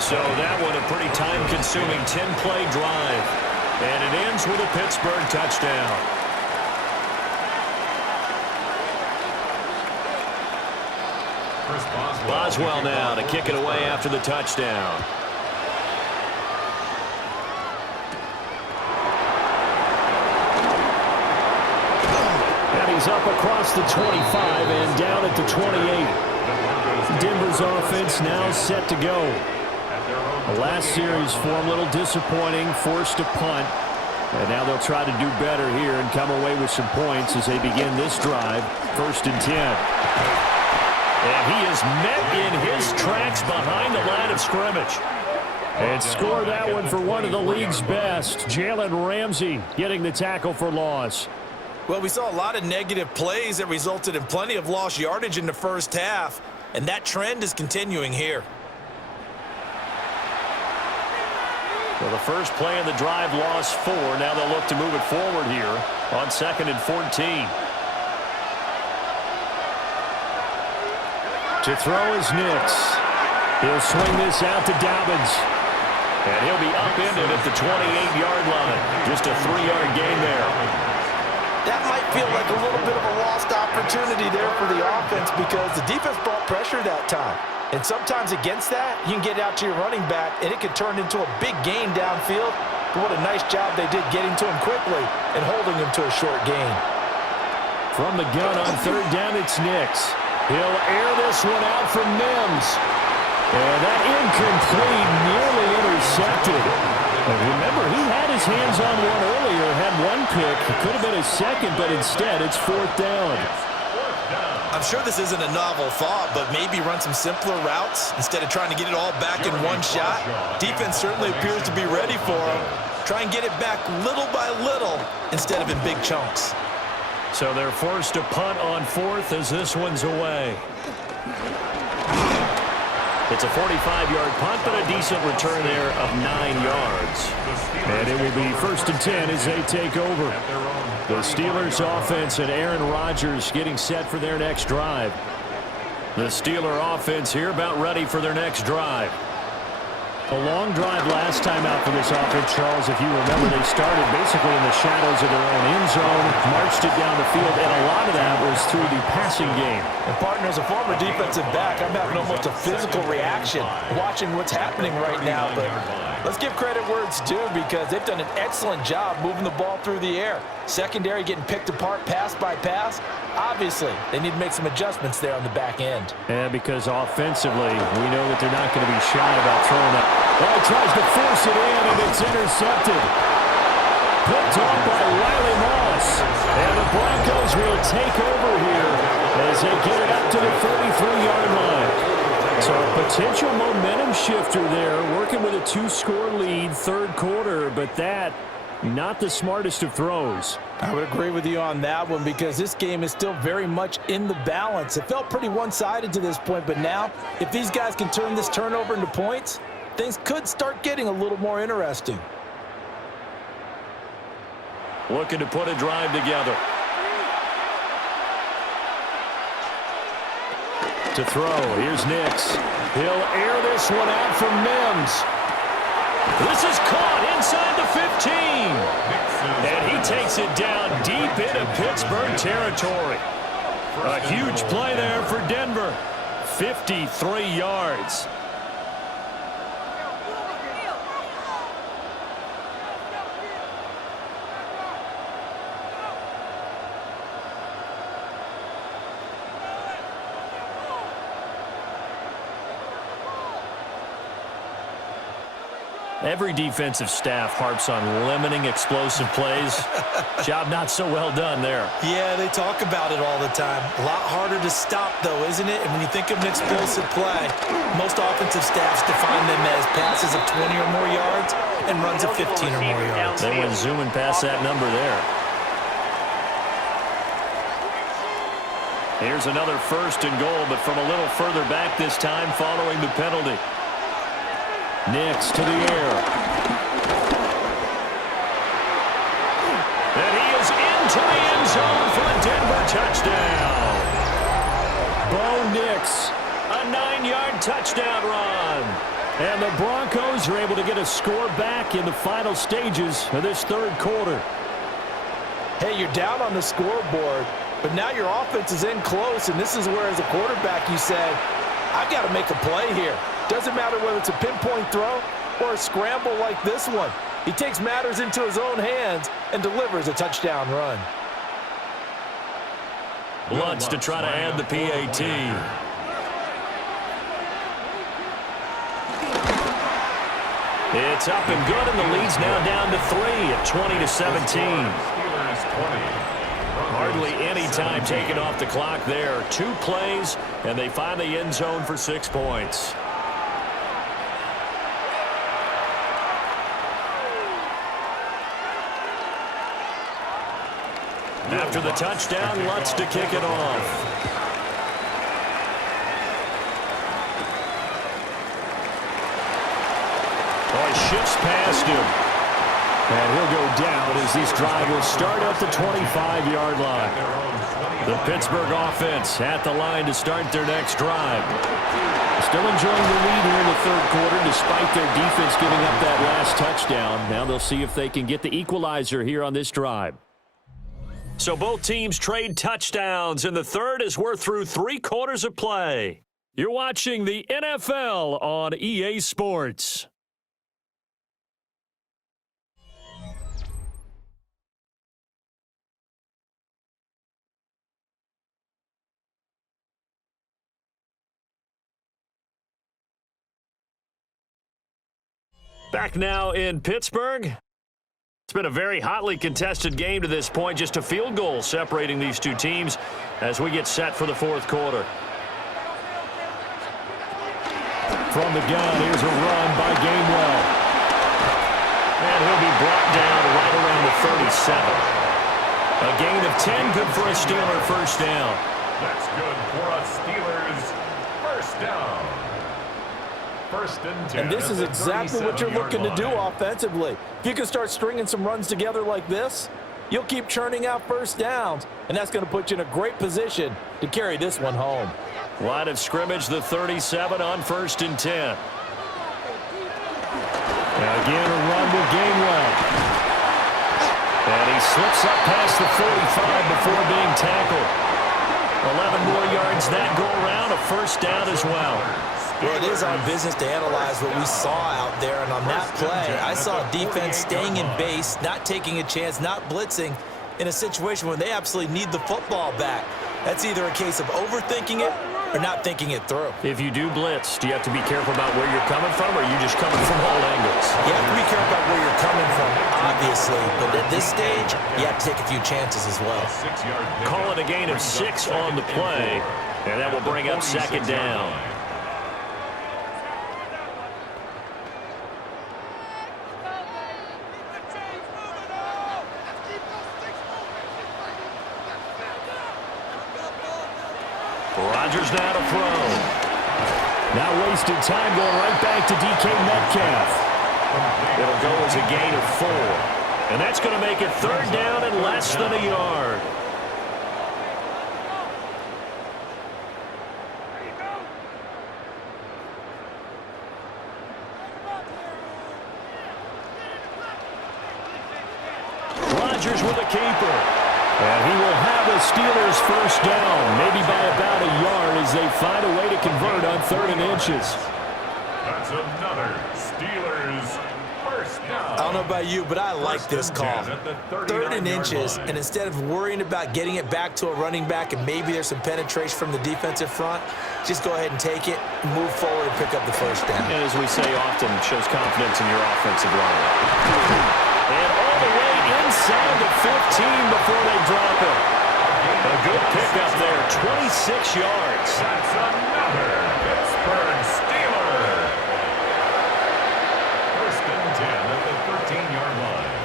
So that one a pretty time-consuming 10-play drive. And it ends with a Pittsburgh touchdown. Boswell now to kick it away after the touchdown. He's up across the 25 and down at the 28. Denver's offense now set to go. The last series for him a little disappointing, forced to punt. And now they'll try to do better here and come away with some points as they begin this drive. 1st and 10. And he is met in his tracks behind the line of scrimmage. And score that one for one of the league's best. Jalen Ramsey getting the tackle for loss. Well, we saw a lot of negative plays that resulted in plenty of lost yardage in the first half, and that trend is continuing here. Well, the first play of the drive lost 4. Now they'll look to move it forward here on 2nd and 14. To throw is Nix. He'll swing this out to Dobbins. And he'll be upended at the 28-yard line. Just a 3-yard gain there. That might feel like a little bit of a lost opportunity there for the offense because the defense brought pressure that time. And sometimes against that, you can get out to your running back, and it can turn into a big gain downfield. but what a nice job they did getting to him quickly and holding him to a short gain. From the gun on third down, it's Nix. He'll air this one out from Mims. And that incomplete, nearly intercepted. And remember, he had his hands on one earlier, had one pick. It could have been his second, but instead it's fourth down. I'm sure this isn't a novel thought, but maybe run some simpler routes instead of trying to get it all back in one shot. Defense certainly appears to be ready for him. Try and get it back little by little instead of in big chunks. So they're forced to punt on fourth as this one's away. It's a 45-yard punt, but a decent return there of 9 yards. And it will be 1st and 10 as they take over. The Steelers offense and Aaron Rodgers getting set for their next drive. The Steeler offense here about ready for their next drive. A long drive last time out for this offense, Charles. If you remember, they started basically in the shadows of their own end zone, marched it down the field, and a lot of that was through the passing game. And partner, as a former defensive back, I'm having almost a physical reaction watching what's happening right now. But let's give credit where it's due because they've done an excellent job moving the ball through the air. Secondary getting picked apart pass by pass. Obviously, they need to make some adjustments there on the back end. And because offensively, we know that they're not going to be shy about throwing it. Oh, he tries to force it in, and it's intercepted. Picked off by Riley Moss. And the Broncos will take over here as they get it up to the 33-yard line. So a potential momentum shifter there, working with a 2-score lead, third quarter, but that not the smartest of throws. I would agree with you on that one because this game is still very much in the balance. It felt pretty one-sided to this point, but now if these guys can turn this turnover into points, things could start getting a little more interesting. Looking to put a drive together. To throw, here's Nix. He'll air this one out from Mims. This is caught inside the 15. And he takes it down deep into Pittsburgh territory. A huge play there for Denver. 53 yards. Every defensive staff harps on limiting explosive plays. Job not so well done there. Yeah, they talk about it all the time. A lot harder to stop, though, isn't it? And when you think of an explosive play, most offensive staffs define them as passes of 20 or more yards and runs of 15 or more yards. They went zooming past that number there. Here's another 1st and goal, but from a little further back this time following the penalty. Nix to the air. And he is into the end zone for a Denver touchdown. Bo Nix, a 9-yard touchdown run. And the Broncos are able to get a score back in the final stages of this third quarter. Hey, you're down on the scoreboard, but now your offense is in close, and this is where, as a quarterback, you say, I've got to make a play here. Doesn't matter whether it's a pinpoint throw or a scramble like this one. He takes matters into his own hands and delivers a touchdown run. Lutz to try to add the PAT. It's up and good, and the lead's now down to 3 at 20-17. Hardly any time taken off the clock there. 2 plays, and they find the end zone for 6 points. After the touchdown, Lutz to kick it off. Oh, he shifts past him. And he'll go down as this drive will start at the 25-yard line. The Pittsburgh offense at the line to start their next drive. Still enjoying the lead here in the third quarter despite their defense giving up that last touchdown. Now they'll see if they can get the equalizer here on this drive. So both teams trade touchdowns in the third as we're through 3 quarters of play. You're watching the NFL on EA Sports. Back now in Pittsburgh. It's been a very hotly contested game to this point. Just a field goal separating these two teams as we get set for the fourth quarter. From the gun, here's a run by Gainwell. And he'll be brought down right around the 37. A gain of 10, good for a Steeler first down. That's good for a Steelers first down. First and 10. And this is exactly what you're looking to do offensively. If you can start stringing some runs together like this, you'll keep churning out first downs, and that's going to put you in a great position to carry this one home. Line of scrimmage, the 37 on first and 10. Now again, a run with Gainwell. And he slips up past the 45 before being tackled. 11 more yards that go around, a first down as well. Well, it is our business to analyze what we saw out there, and on that play, I saw defense staying in base, not taking a chance, not blitzing in a situation where they absolutely need the football back. That's either a case of overthinking it or not thinking it through. If you do blitz, do you have to be careful about where you're coming from, or are you just coming from all angles? You have to be careful about where you're coming from, obviously, but at this stage, you have to take a few chances as well. Call it a gain of 6 on the play, and that will bring up second down. Rodgers now to throw. Now wasted time going right back to DK Metcalf. It'll go as a gain of 4. And that's going to make it third down and less than a yard. Rodgers with a keeper. And he will have a Steelers first down, maybe by about a yard as they find a way to convert on 3rd and inches. That's another Steelers first down. I don't know about you, but I like this call. 3rd and inches, and instead of worrying about getting it back to a running back and maybe there's some penetration from the defensive front, just go ahead and take it, move forward, and pick up the first down. And as we say often, shows confidence in your offensive line. And all the way inside the 15 before they drop it. A good pickup there, 26 yards. That's another Pittsburgh Steeler. First and 10 at the 13-yard line.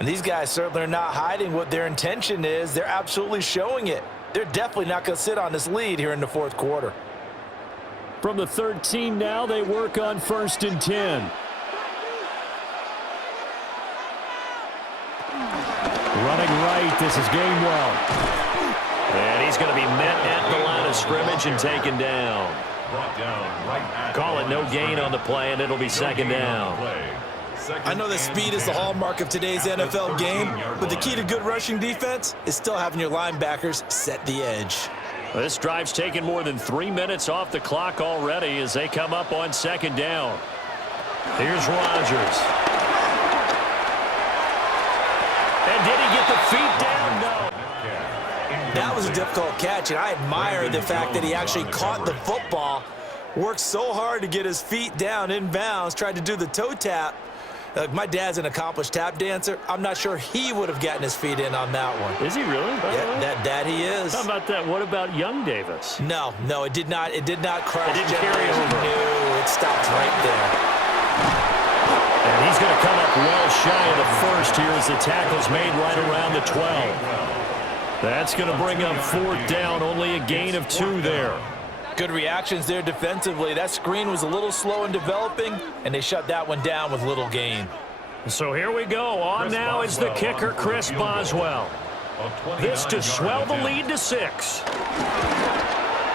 And these guys certainly are not hiding what their intention is. They're absolutely showing it. They're definitely not going to sit on this lead here in the fourth quarter. From the 13 now, they work on first and 10. Running right, this is Gainwell. And he's going to be met at the line of scrimmage and taken down. Call it no gain on the play, and it'll be second down. I know that speed is the hallmark of today's NFL game, but the key to good rushing defense is still having your linebackers set the edge. This drive's taken more than 3 minutes off the clock already as they come up on second down. Here's Rodgers. And did he get the feet down? No. That was a difficult catch, and I admire the fact that he actually caught the football, worked so hard to get his feet down in bounds, tried to do the toe tap. My dad's an accomplished tap dancer. I'm not sure he would have gotten his feet in on that one. Is he really? Yeah, that he is. How about that? What about young Davis? No, it did not. It did not cross. It didn't carry over. No, it stopped right there. And he's going to come up well shy of the first here as the tackle's made right around the 12. That's going to bring up fourth down. Only a gain of 2 there. Good reactions there defensively. That screen was a little slow in developing, and they shut that one down with little gain. So here we go. On now is the kicker, Chris Boswell. This to swell the lead to 6.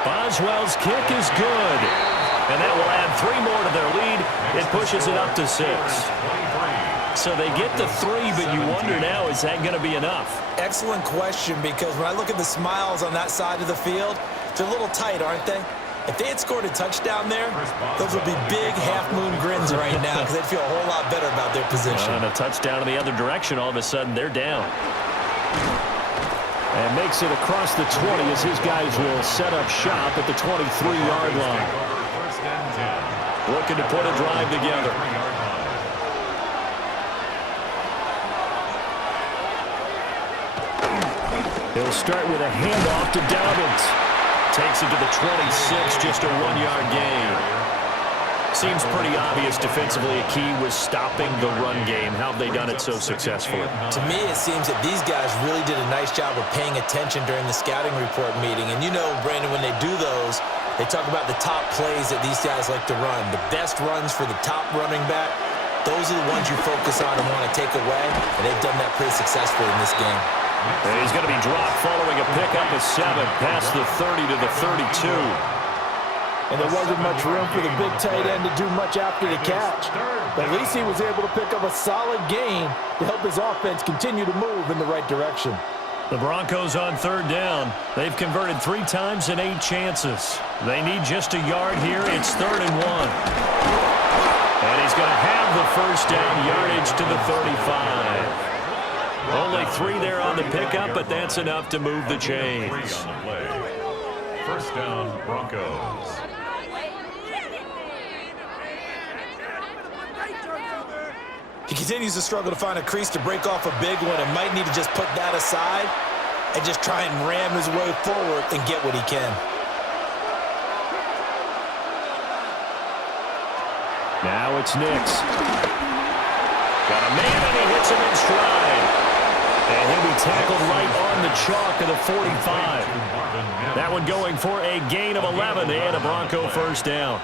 Boswell's kick is good. And that will add 3 more to their lead. It pushes it up to 6. So they get the 3, but you wonder now, is that going to be enough? Excellent question, because when I look at the smiles on that side of the field, they're a little tight, aren't they? If they had scored a touchdown there, those would be big half-moon grins right now because they'd feel a whole lot better about their position. And a touchdown in the other direction, all of a sudden they're down. And makes it across the 20 as his guys will set up shop at the 23-yard line. First and 10. Looking to put a drive together. He'll start with a handoff to Dobbins. Takes it to the 26, just a 1-yard gain. Seems pretty obvious defensively a key was stopping the run game. How have they done it so successfully? To me, it seems that these guys really did a nice job of paying attention during the scouting report meeting. And you know, Brandon, when they do those, they talk about the top plays that these guys like to run. The best runs for the top running back, those are the ones you focus on and want to take away. And they've done that pretty successfully in this game. And he's going to be dropped following a pickup of 7 past the 30 to the 32. And there wasn't much room for the big tight end to do much after the catch. But at least he was able to pick up a solid gain to help his offense continue to move in the right direction. The Broncos on 3rd down. They've converted 3 times in 8 chances. They need just a yard here. It's 3rd and 1. And he's going to have the first down yardage to the 35. Only 3 there on the pickup, but that's enough to move the chains. First down, Broncos. He continues to struggle to find a crease to break off a big one and might need to just put that aside and just try and ram his way forward and get what he can. Now it's Nix. Got a man and he hits him in stride. And he'll be tackled right on the chalk of the 45. That one going for a gain of 11 and a Bronco first down.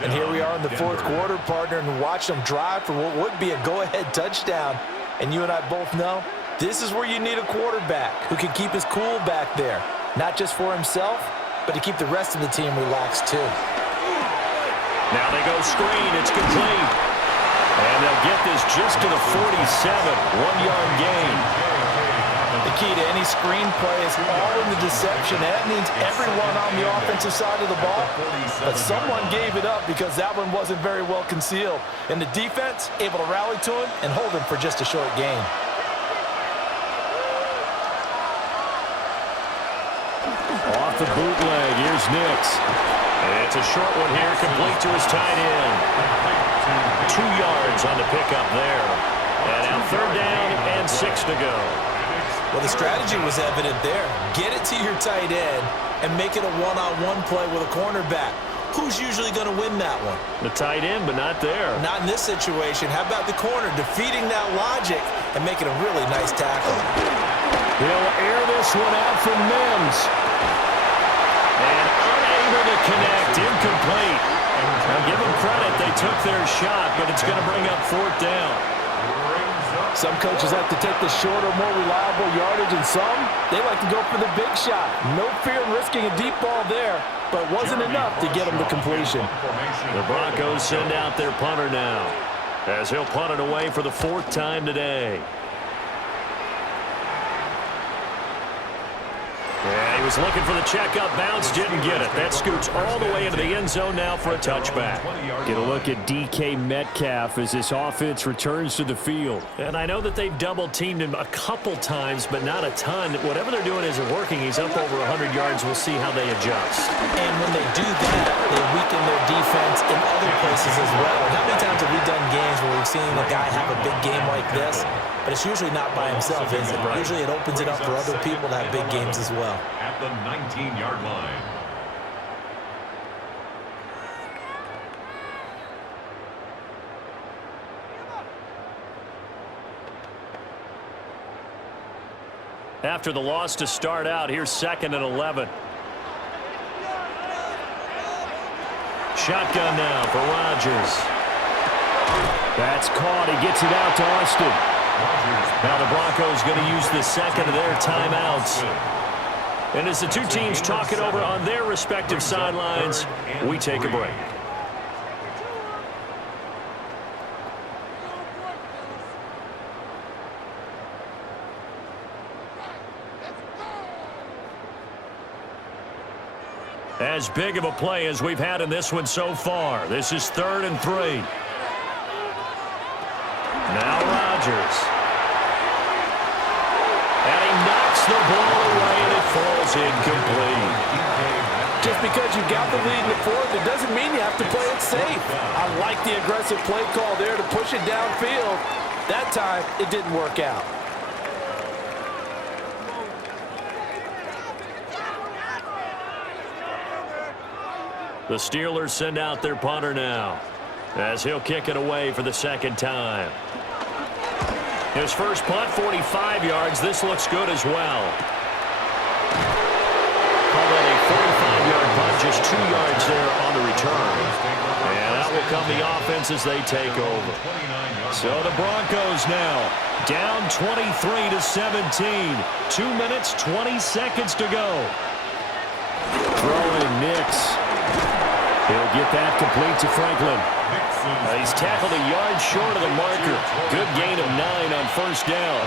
And here we are in the 4th quarter, partner, and watch them drive for what would be a go-ahead touchdown. And you and I both know this is where you need a quarterback who can keep his cool back there, not just for himself, but to keep the rest of the team relaxed too. Now they go screen. It's complete. And they'll get this just to the 47. 1-yard gain. The key to any screen play is all in the deception. That means everyone on the offensive side of the ball. But someone gave it up because that one wasn't very well concealed. And the defense able to rally to him and hold him for just a short gain. Off the bootleg, here's Nix. It's a short one here, complete to his tight end. 2 yards on the pickup there. And now 3rd down and 6 to go. Well, the strategy was evident there. Get it to your tight end and make it a one-on-one play with a cornerback. Who's usually going to win that one? The tight end, but not there. Not in this situation. How about the corner defeating that logic and making a really nice tackle? He'll air this one out from Mims. And unable to connect, incomplete. Now give them credit, they took their shot, but it's going to bring up 4th down. Some coaches like to take the shorter, more reliable yardage, and some, they like to go for the big shot. No fear in risking a deep ball there, but it wasn't enough to get them to completion. The Broncos send out their punter now, as he'll punt it away for the 4th time today. And he was looking for the checkup bounce, didn't get it. That scoots all the way into the end zone now for a touchback. Get a look at DK Metcalf as this offense returns to the field. And I know that they've double-teamed him a couple times, but not a ton. Whatever they're doing isn't working. He's up over 100 yards. We'll see how they adjust. And when they do that, they weaken their defense in other places as well. And how many times have we done games where we've seen a guy have a big game like this? But it's usually not by himself, is it? Usually it opens it up for other people to have big games as well. At the 19-yard line. After the loss to start out, here's 2nd and 11. Shotgun now for Rodgers. That's caught. He gets it out to Austin. Now the Broncos going to use the 2nd of their timeouts. And as the 2 teams talk it over on their respective sidelines, we take a break. As big of a play as we've had in this one so far. This is 3rd and 3. Now Rodgers. And he knocks the ball away. is incomplete. Just because you got the lead in the fourth, it doesn't mean you have to play it safe. I like the aggressive play call there to push it downfield. That time, it didn't work out. The Steelers send out their punter now, as he'll kick it away for the second time. His first punt, 45 yards. This looks good as well. Call that a 45-yard punt, just 2 yards there on the return. And out will come the offense as they take over. So the Broncos now down 23-17. 2 minutes, 20 seconds to go. Throwing Nix. He'll get that complete to Franklin. He's tackled a yard short of the marker. Good gain of 9 on first down.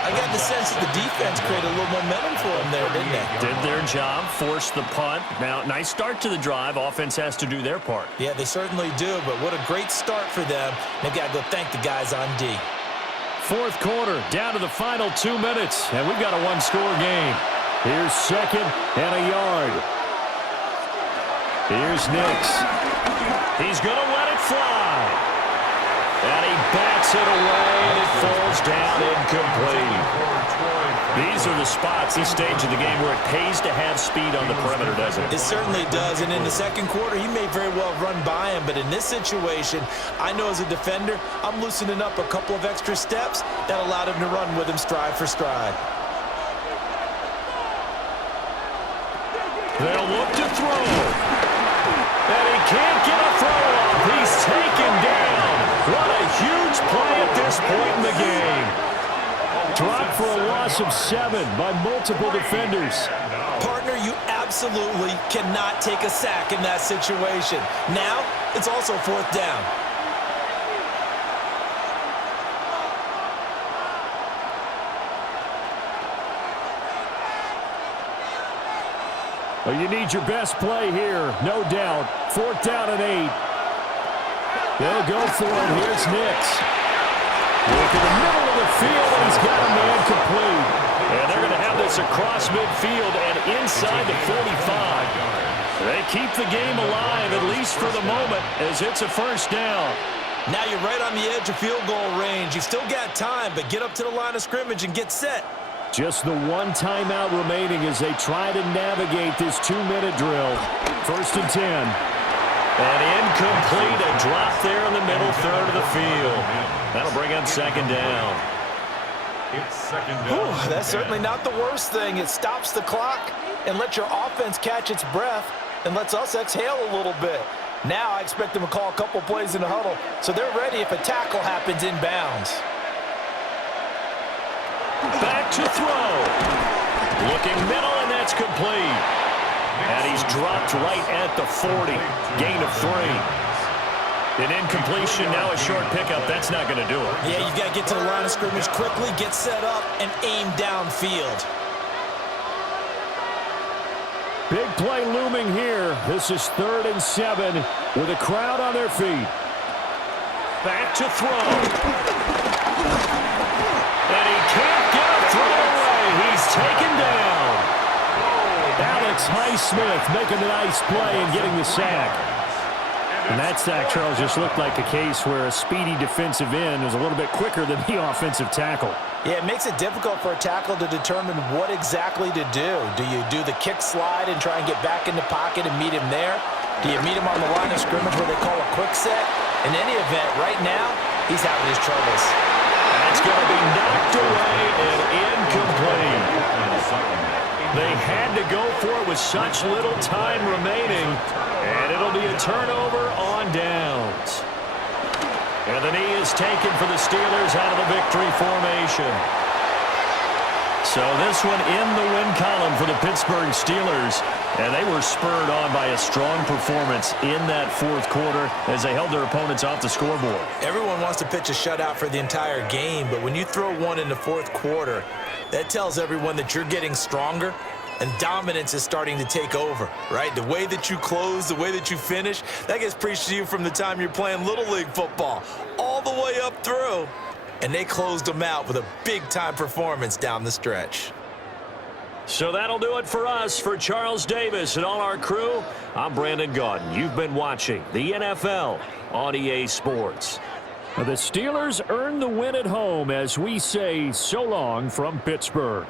I got the sense that the defense created a little momentum for them there, didn't they? Did their job, forced the punt. Now, nice start to the drive. Offense has to do their part. Yeah, they certainly do, but what a great start for them. They've got to go thank the guys on D. Fourth quarter, down to the final 2 minutes, and we've got a one-score game. Here's second and a yard. Here's Nix. He's going to let it fly. And he bats it away, and it falls down incomplete. These are the spots, this stage of the game, where it pays to have speed on the perimeter, doesn't it? It certainly does, and in the second quarter, he may very well run by him, but in this situation, I know as a defender, I'm loosening up a couple of extra steps that allowed him to run with him stride for stride. They'll look to throw. And he can't get a throw off. He's taken down. What a huge play at this point in the game. Dropped for a loss of 7 by multiple defenders. Partner, you absolutely cannot take a sack in that situation. Now, it's also fourth down. Well, you need your best play here, no doubt. Fourth down and 8. They'll go for it. Here's Nix. Look in the middle of the field, and he's got a man complete. And they're going to have this across midfield and inside the 45. They keep the game alive, at least for the moment, as it's a first down. Now you're right on the edge of field goal range. You've still got time, but get up to the line of scrimmage and get set. Just the one timeout remaining as they try to navigate this 2-minute drill. First and 10. And incomplete. A drop there in the middle third of the field. That'll bring up second down. It's second down. Whew, that's certainly not the worst thing. It stops the clock and lets your offense catch its breath and lets us exhale a little bit. Now I expect them to call a couple plays in the huddle, so they're ready if a tackle happens inbounds. Back to throw. Looking middle, and that's complete. And he's dropped right at the 40. Gain of 3. An incompletion, now a short pickup. That's not going to do it. Yeah, you've got to get to the line of scrimmage quickly, get set up, and aim downfield. Big play looming here. This is 3rd and 7 with a crowd on their feet. Back to throw. And he can't get a throw away. He's taken down. Alex Highsmith making a nice play and getting the sack. And that sack, Charles, just looked like a case where a speedy defensive end was a little bit quicker than the offensive tackle. Yeah, it makes it difficult for a tackle to determine what exactly to do. Do you do the kick slide and try and get back in the pocket and meet him there? Do you meet him on the line of scrimmage where they call a quick set? In any event, right now, he's having his troubles. That's going to be knocked away and incomplete. They had to go for it with such little time remaining, and it'll be a turnover on downs. And the knee is taken for the Steelers out of the victory formation. So this one in the win column for the Pittsburgh Steelers, and they were spurred on by a strong performance in that fourth quarter as they held their opponents off the scoreboard. Everyone wants to pitch a shutout for the entire game, but when you throw one in the fourth quarter, that tells everyone that you're getting stronger and dominance is starting to take over, right? The way that you close, the way that you finish, that gets preached to you from the time you're playing Little League football all the way up through. And they closed them out with a big-time performance down the stretch. So that'll do it for us. For Charles Davis and all our crew, I'm Brandon Gaudin. You've been watching the NFL on EA Sports. The Steelers earn the win at home as we say so long from Pittsburgh.